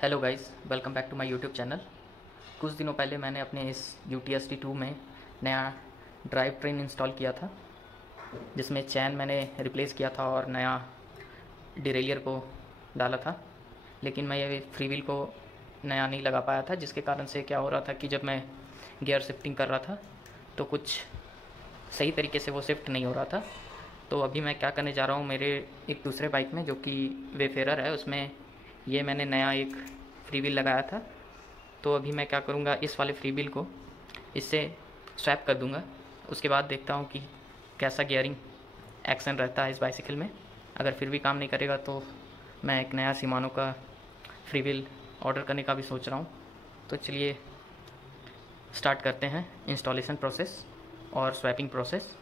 Hello guys, welcome back to my YouTube channel. कुछ दिनों पहले मैंने अपने इस UTS-T2 में नया ड्राइव ट्रेन इंस्टॉल किया था, जिसमें चैन मैंने रिप्लेस किया था और नया डिरेलियर को डाला था। लेकिन मैं ये फ्री व्हील को नया नहीं लगा पाया था, जिसके कारण से क्या हो रहा था कि जब मैं गियर शिफ्टिंग कर रहा था तो कुछ सही तरीके से वो शिफ्ट नहीं हो रहा था। तो अभी मैं क्या करने जा रहा हूँ, मेरे एक दूसरे बाइक में जो कि वेफेरर है, उसमें ये मैंने नया एक फ्री व्हील लगाया था। तो अभी मैं क्या करूँगा, इस वाले फ्री व्हील को इससे स्वैप कर दूँगा। उसके बाद देखता हूँ कि कैसा गियरिंग एक्शन रहता है इस बाइसिकल में। अगर फिर भी काम नहीं करेगा तो मैं एक नया शिमानो का फ्री व्हील ऑर्डर करने का भी सोच रहा हूँ। तो चलिए स्टार्ट करते हैं इंस्टॉलेशन प्रोसेस और स्वैपिंग प्रोसेस।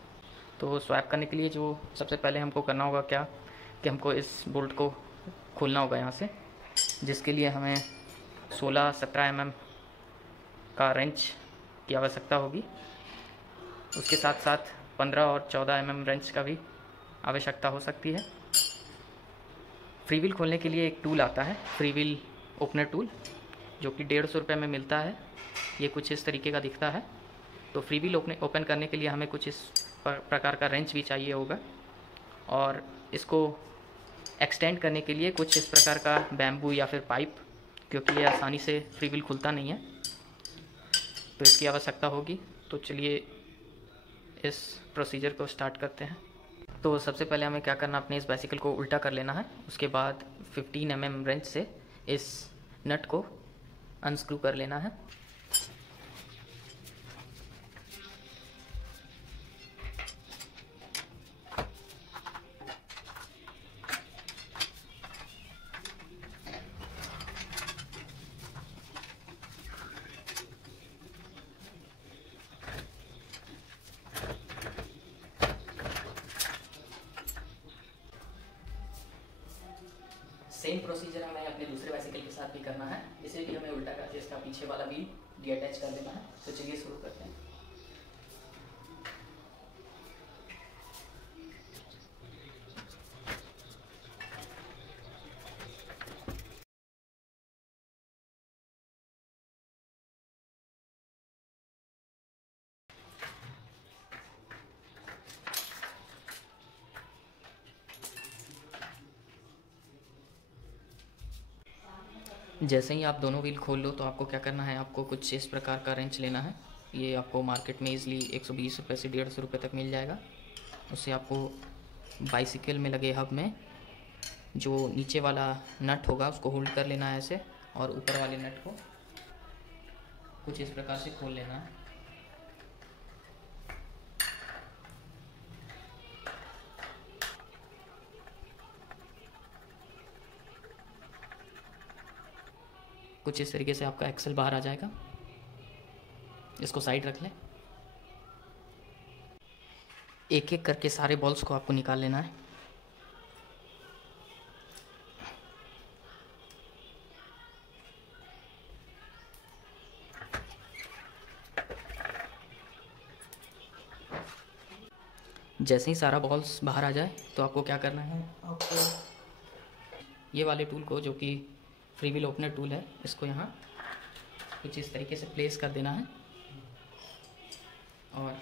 तो स्वैप करने के लिए जो सबसे पहले हमको करना होगा क्या कि हमको इस बोल्ट को खोलना होगा यहाँ से, जिसके लिए हमें 16-17 mm का रेंच की आवश्यकता होगी। उसके साथ साथ 15 और 14 mm रेंच का भी आवश्यकता हो सकती है। फ्री व्हील खोलने के लिए एक टूल आता है, फ्री व्हील ओपनर टूल, जो कि 150 रुपये में मिलता है। ये कुछ इस तरीके का दिखता है। तो फ्री व्हील ओपन करने के लिए हमें कुछ इस प्रकार का रेंच भी चाहिए होगा, और इसको एक्सटेंड करने के लिए कुछ इस प्रकार का बैम्बू या फिर पाइप, क्योंकि ये आसानी से फ्री व्हील खुलता नहीं है, तो इसकी आवश्यकता होगी। तो चलिए इस प्रोसीजर को स्टार्ट करते हैं। तो सबसे पहले हमें क्या करना, अपने इस बाइसिकल को उल्टा कर लेना है। उसके बाद 15 mm रेंच से इस नट को अनस्क्रू कर लेना है। सेम प्रोसीजर हमें अपने दूसरे बाइसिकल के साथ भी करना है। इसे भी हमें उल्टा करके इसका पीछे वाला व्हील डीअटैच कर देना है। तो चलिए शुरू करते हैं। जैसे ही आप दोनों व्हील खोल लो तो आपको क्या करना है, आपको कुछ इस प्रकार का रेंच लेना है। ये आपको मार्केट में ईज़िली 120 रुपये से 150 रुपये तक मिल जाएगा। उससे आपको बाइसिकल में लगे हब में जो नीचे वाला नट होगा उसको होल्ड कर लेना है ऐसे, और ऊपर वाले नट को कुछ इस प्रकार से खोल लेना है। कुछ इस तरीके से आपका एक्सल बाहर आ जाएगा। इसको साइड रख लें। एक एक करके सारे बॉल्स को आपको निकाल लेना है। जैसे ही सारा बॉल्स बाहर आ जाए तो आपको क्या करना है, आपको ये वाले टूल को, जो कि फ्री व्हील ओपनर टूल है, इसको यहाँ कुछ इस तरीके से प्लेस कर देना है, और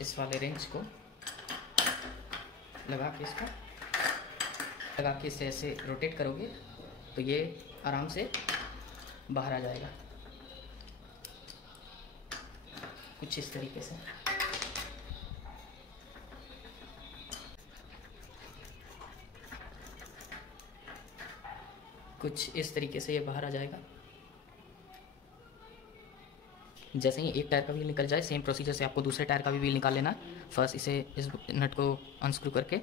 इस वाले रेंच को लगा के इसे ऐसे रोटेट करोगे तो ये आराम से बाहर आ जाएगा, कुछ इस तरीके से। कुछ इस तरीके से ये बाहर आ जाएगा। जैसे ही एक टायर का व्हील निकल जाए, सेम प्रोसीजर से आपको दूसरे टायर का भी व्हील निकाल लेना है। फर्स्ट इसे इस नट को अनस्क्रू करके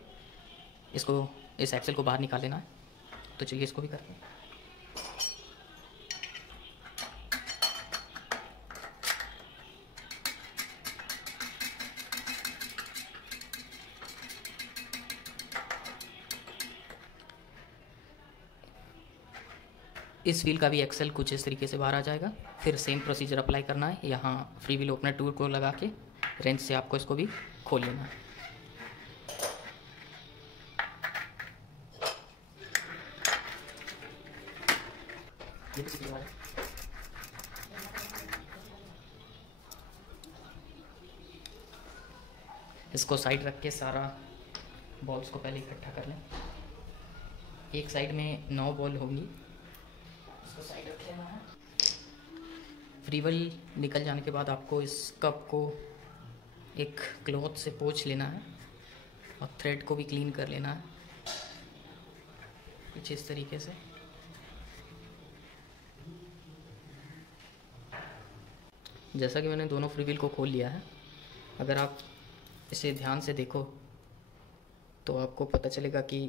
इसको इस एक्सल को बाहर निकाल लेना है। तो चलिए इसको भी करते हैं। इस व्हील का भी एक्सल कुछ इस तरीके से बाहर आ जाएगा। फिर सेम प्रोसीजर अप्लाई करना है। यहाँ फ्री व्हील ओपनर टूल को लगा के रेंच से आपको इसको भी खोल लेना है। ये भी है। इसको साइड रख के सारा बॉल्स को पहले इकट्ठा कर लें। एक साइड में 9 बॉल होंगी, इसको साइड रख लेना है। फ्रीबल निकल जाने के बाद आपको इस कप को एक क्लॉथ से पोंछ लेना है और थ्रेड को भी क्लीन कर लेना है कुछ इस तरीके से। जैसा कि मैंने दोनों फ्रीबल को खोल लिया है, अगर आप इसे ध्यान से देखो तो आपको पता चलेगा कि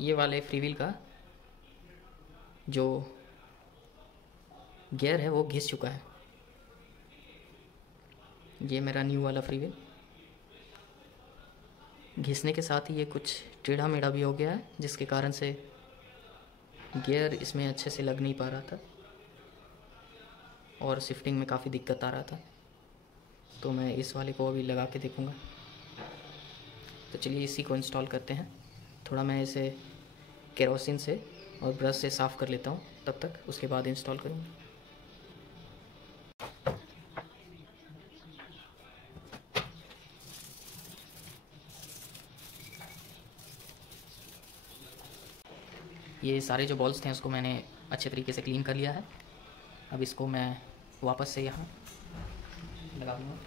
ये वाले फ्रीबल का जो गियर है वो घिस चुका है। ये मेरा न्यू वाला फ्रीबल घिसने के साथ ही ये कुछ टेढ़ा मेढ़ा भी हो गया है, जिसके कारण से गियर इसमें अच्छे से लग नहीं पा रहा था और शिफ्टिंग में काफ़ी दिक्कत आ रहा था। तो मैं इस वाले को अभी लगा के देखूँगा। तो चलिए इसी को इंस्टॉल करते हैं। थोड़ा मैं इसे केरोसिन से और ब्रश से साफ़ कर लेता हूँ, तब तक उसके बाद इंस्टॉल करूँगा। ये सारे जो बॉल्स थे उसको मैंने अच्छे तरीके से क्लीन कर लिया है। अब इसको मैं वापस से यहाँ लगा दूँगा।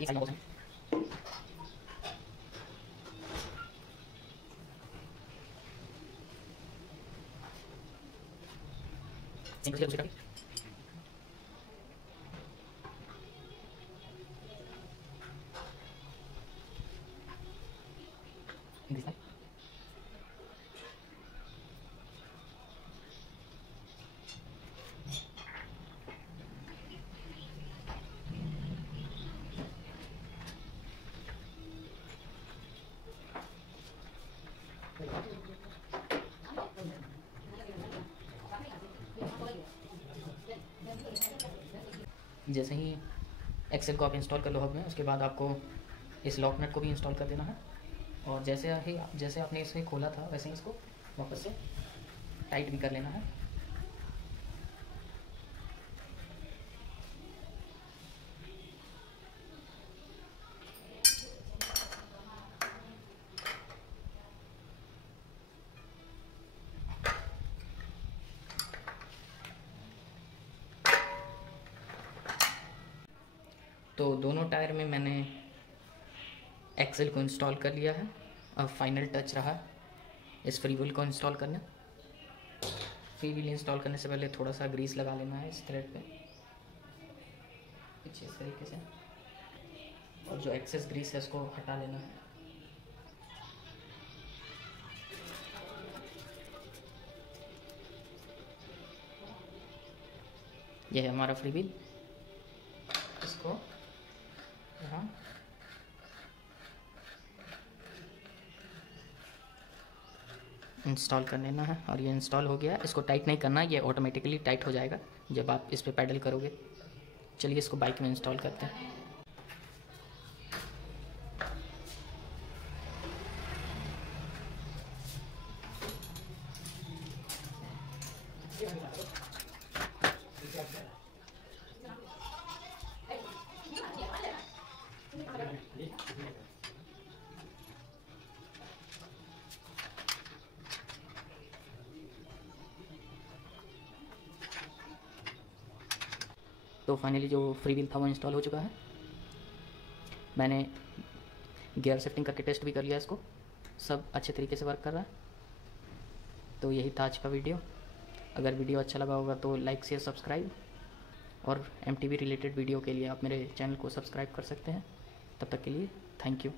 ये सारे बॉल्स हैं। जैसे ही एक्सेल को आप इंस्टॉल कर लो हब में, उसके बाद आपको इस लॉक नट को भी इंस्टॉल कर देना है। और जैसे आपने इसे खोला था वैसे ही इसको वापस से टाइट भी कर लेना है। तो दोनों टायर में मैंने एक्सेल को इंस्टॉल कर लिया है। अब फाइनल टच रहा इस फ्रीव्हील को इंस्टॉल करना। फ्रीव्हील इंस्टॉल करने से पहले थोड़ा सा ग्रीस लगा लेना है इस थ्रेड पे कुछ इस तरीके से, और जो एक्सेस ग्रीस है उसको हटा लेना है। यह है हमारा फ्रीव्हील। इसको यहाँ इंस्टॉल कर लेना है और ये इंस्टॉल हो गया। इसको टाइट नहीं करना, ये ऑटोमेटिकली टाइट हो जाएगा जब आप इस पे पैडल करोगे। चलिए इसको बाइक में इंस्टॉल करते हैं। तो फाइनली जो फ्रीव्हील था वो इंस्टॉल हो चुका है। मैंने गियर शिफ्टिंग करके टेस्ट भी कर लिया, इसको सब अच्छे तरीके से वर्क कर रहा है। तो यही था आज का वीडियो। अगर वीडियो अच्छा लगा होगा तो लाइक शेयर सब्सक्राइब, और MTV रिलेटेड वीडियो के लिए आप मेरे चैनल को सब्सक्राइब कर सकते हैं। तब तक के लिए थैंक यू।